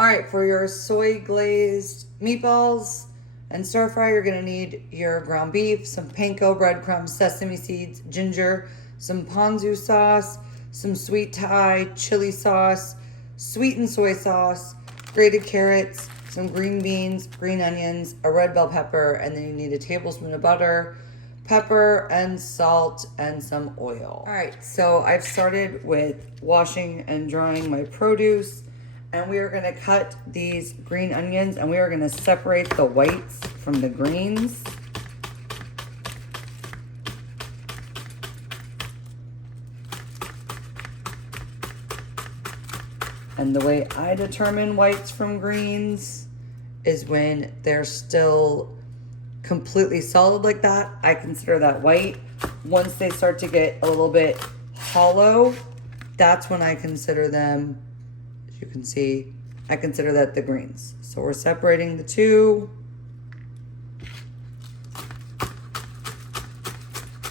All right, for your soy glazed meatballs and stir fry, you're gonna need your ground beef, some panko breadcrumbs, sesame seeds, ginger, some ponzu sauce, some sweet Thai chili sauce, sweetened soy sauce, grated carrots, some green beans, green onions, a red bell pepper, and then you need a tablespoon of butter, pepper and salt, and some oil. All right, so I've started with washing and drying my produce, and we are gonna cut these green onions and we are gonna separate the whites from the greens. And the way I determine whites from greens is when they're still completely solid like that, I consider that white. Once they start to get a little bit hollow, that's when I consider them, as you can see, I consider that the greens. So we're separating the two.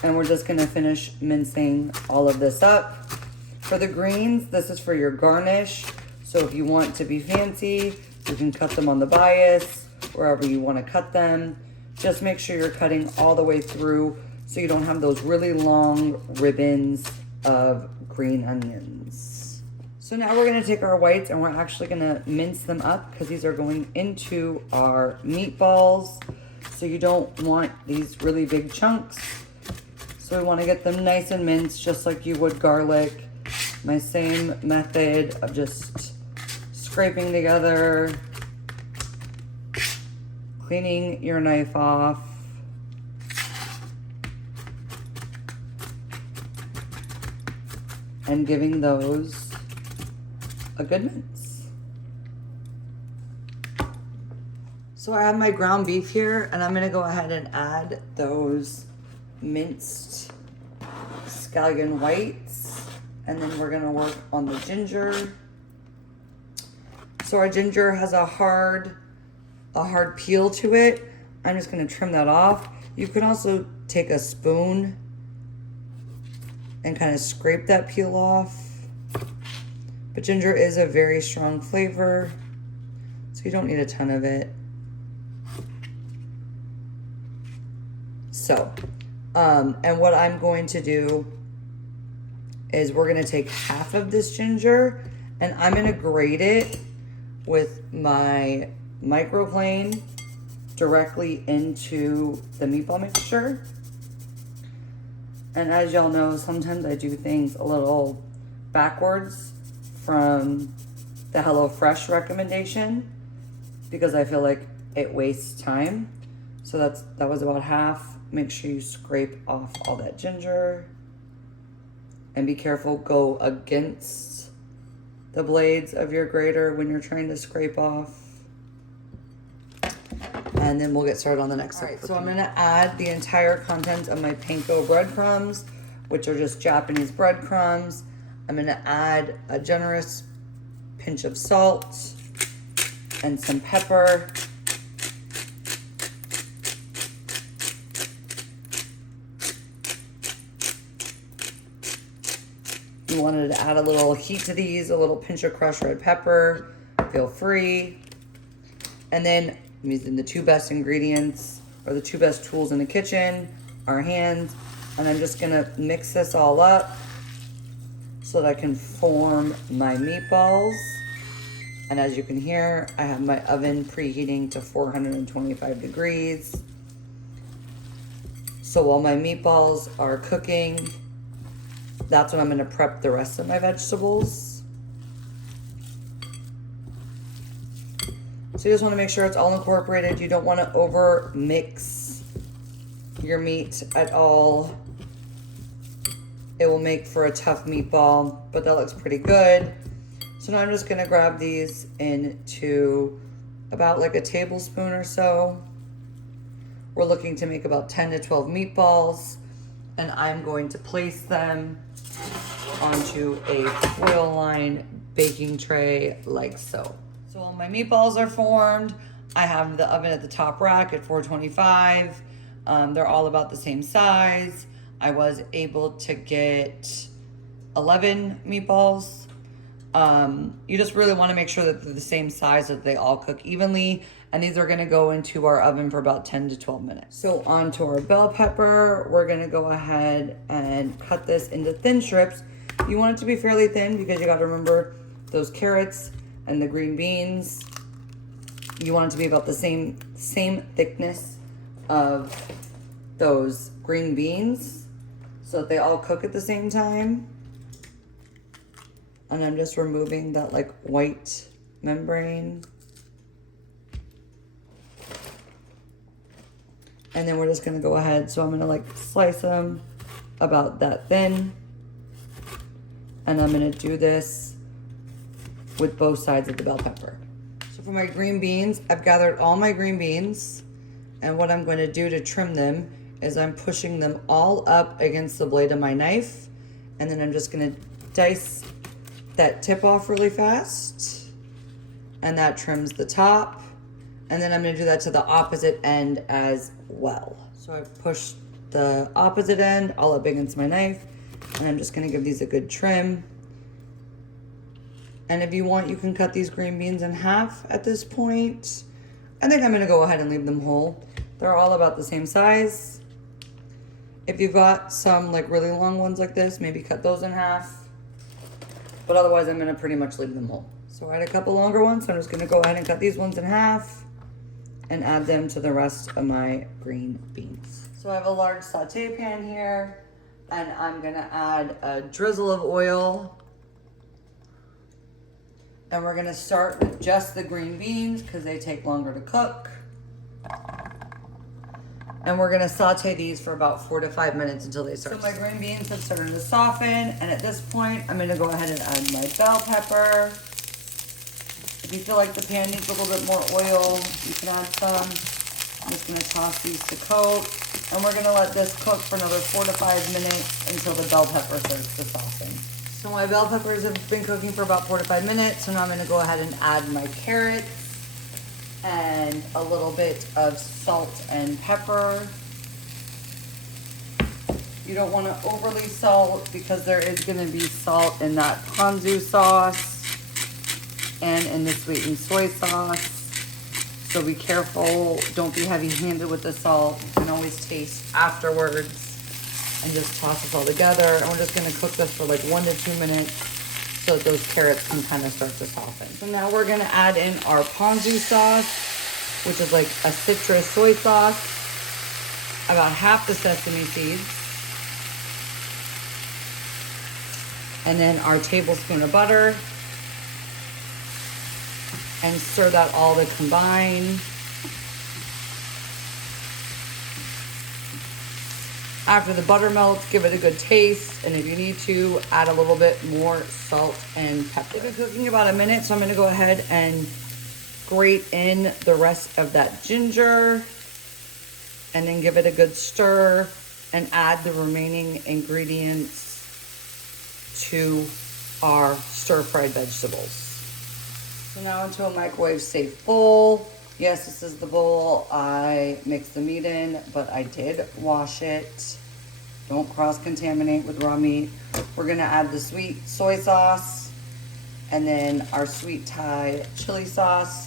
And we're just gonna finish mincing all of this up. For the greens, this is for your garnish. So if you want to be fancy, you can cut them on the bias, wherever you wanna cut them. Just make sure you're cutting all the way through so you don't have those really long ribbons of green onions. So now we're gonna take our whites and we're actually gonna mince them up because these are going into our meatballs. So you don't want these really big chunks. So we wanna get them nice and minced just like you would garlic. My same method of just scraping together, cleaning your knife off, and giving those a good mince. So I have my ground beef here, and I'm gonna go ahead and add those minced scallion whites, and then we're gonna work on the ginger. So our ginger has a hard peel to it. I'm just gonna trim that off. You can also take a spoon and kind of scrape that peel off. But ginger is a very strong flavor, so you don't need a ton of it. So, and what I'm going to do is we're gonna take half of this ginger and I'm gonna grate it with my microplane directly into the meatball mixture. And as y'all know, sometimes I do things a little backwards from the HelloFresh recommendation because I feel like it wastes time. So that was about half. Make sure you scrape off all that ginger. And be careful, go against the blades of your grater when you're trying to scrape off. And then we'll get started on the next step. All right, so I'm gonna add the entire contents of my panko breadcrumbs, which are just Japanese breadcrumbs. I'm gonna add a generous pinch of salt and some pepper. You wanted to add a little heat to these, a little pinch of crushed red pepper, feel free. And then I'm using the two best ingredients, or the two best tools in the kitchen, our hands. And I'm just gonna mix this all up so that I can form my meatballs. And as you can hear, I have my oven preheating to 425 degrees. So while my meatballs are cooking, that's when I'm gonna prep the rest of my vegetables. So you just wanna make sure it's all incorporated. You don't wanna over mix your meat at all. It will make for a tough meatball, but that looks pretty good. So now I'm just gonna grab these into about like a tablespoon or so. We're looking to make about 10 to 12 meatballs, and I'm going to place them onto a foil line baking tray like so. So all my meatballs are formed. I have the oven at the top rack at 425. They're all about the same size. I was able to get 11 meatballs. You just really want to make sure that they're the same size, so that they all cook evenly. And these are going to go into our oven for about 10 to 12 minutes. So onto our bell pepper, we're going to go ahead and cut this into thin strips. You want it to be fairly thin because you got to remember those carrots and the green beans. You want it to be about the same thickness of those green beans so that they all cook at the same time. And I'm just removing that like white membrane. And then we're just gonna go ahead. So I'm gonna like slice them about that thin. And I'm gonna do this with both sides of the bell pepper. So for my green beans, I've gathered all my green beans. And what I'm gonna do to trim them is I'm pushing them all up against the blade of my knife. And then I'm just gonna dice that tip off really fast. And that trims the top. And then I'm gonna do that to the opposite end as well. So I push the opposite end all up against my knife, and I'm just gonna give these a good trim. And if you want, you can cut these green beans in half at this point. I think I'm gonna go ahead and leave them whole. They're all about the same size. If you've got some like really long ones like this, maybe cut those in half. But otherwise, I'm gonna pretty much leave them whole. So I had a couple longer ones, so I'm just gonna go ahead and cut these ones in half and add them to the rest of my green beans. So I have a large saute pan here, and I'm gonna add a drizzle of oil. And we're gonna start with just the green beans because they take longer to cook. And we're gonna saute these for about 4 to 5 minutes until they start. So my green beans have started to soften, and at this point, I'm gonna go ahead and add my bell pepper. If you feel like the pan needs a little bit more oil, you can add some. I'm just gonna toss these to coat. And we're gonna let this cook for another 4 to 5 minutes until the bell pepper starts to soften. So my bell peppers have been cooking for about 4 to 5 minutes. So now I'm gonna go ahead and add my carrots and a little bit of salt and pepper. You don't wanna overly salt because there is gonna be salt in that ponzu sauce and in the sweetened soy sauce. So be careful, don't be heavy-handed with the salt. You can always taste afterwards and just toss this all together. And we're just gonna cook this for like 1 to 2 minutes so that those carrots can kind of start to soften. So now we're gonna add in our ponzu sauce, which is like a citrus soy sauce, about half the sesame seeds, and then our tablespoon of butter. And stir that all to combine. After the butter melts, give it a good taste. And if you need to, add a little bit more salt and pepper. It's been cooking about a minute, so I'm gonna go ahead and grate in the rest of that ginger. And then give it a good stir and add the remaining ingredients to our stir-fried vegetables. So now into a microwave safe bowl. Yes, this is the bowl I mixed the meat in, but I did wash it. Don't cross-contaminate with raw meat. We're gonna add the sweet soy sauce and then our sweet Thai chili sauce.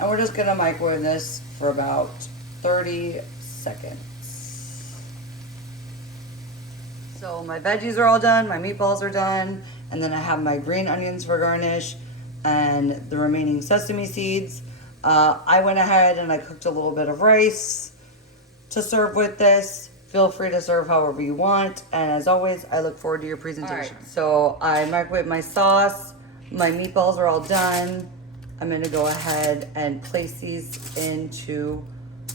And we're just gonna microwave this for about 30 seconds. So my veggies are all done, my meatballs are done, and then I have my green onions for garnish and the remaining sesame seeds. I went ahead and I cooked a little bit of rice to serve with this. Feel free to serve however you want. And as always, I look forward to your presentation. Right, so I microwaved my sauce. My meatballs are all done. I'm gonna go ahead and place these into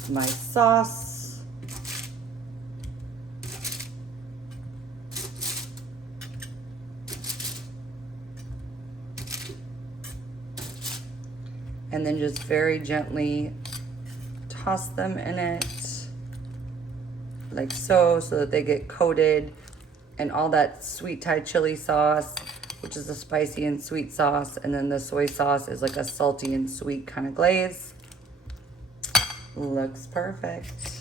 my sauce. And then just very gently toss them in it like so that they get coated in all that sweet Thai chili sauce, which is a spicy and sweet sauce. And then the soy sauce is like a salty and sweet kind of glaze. Looks perfect.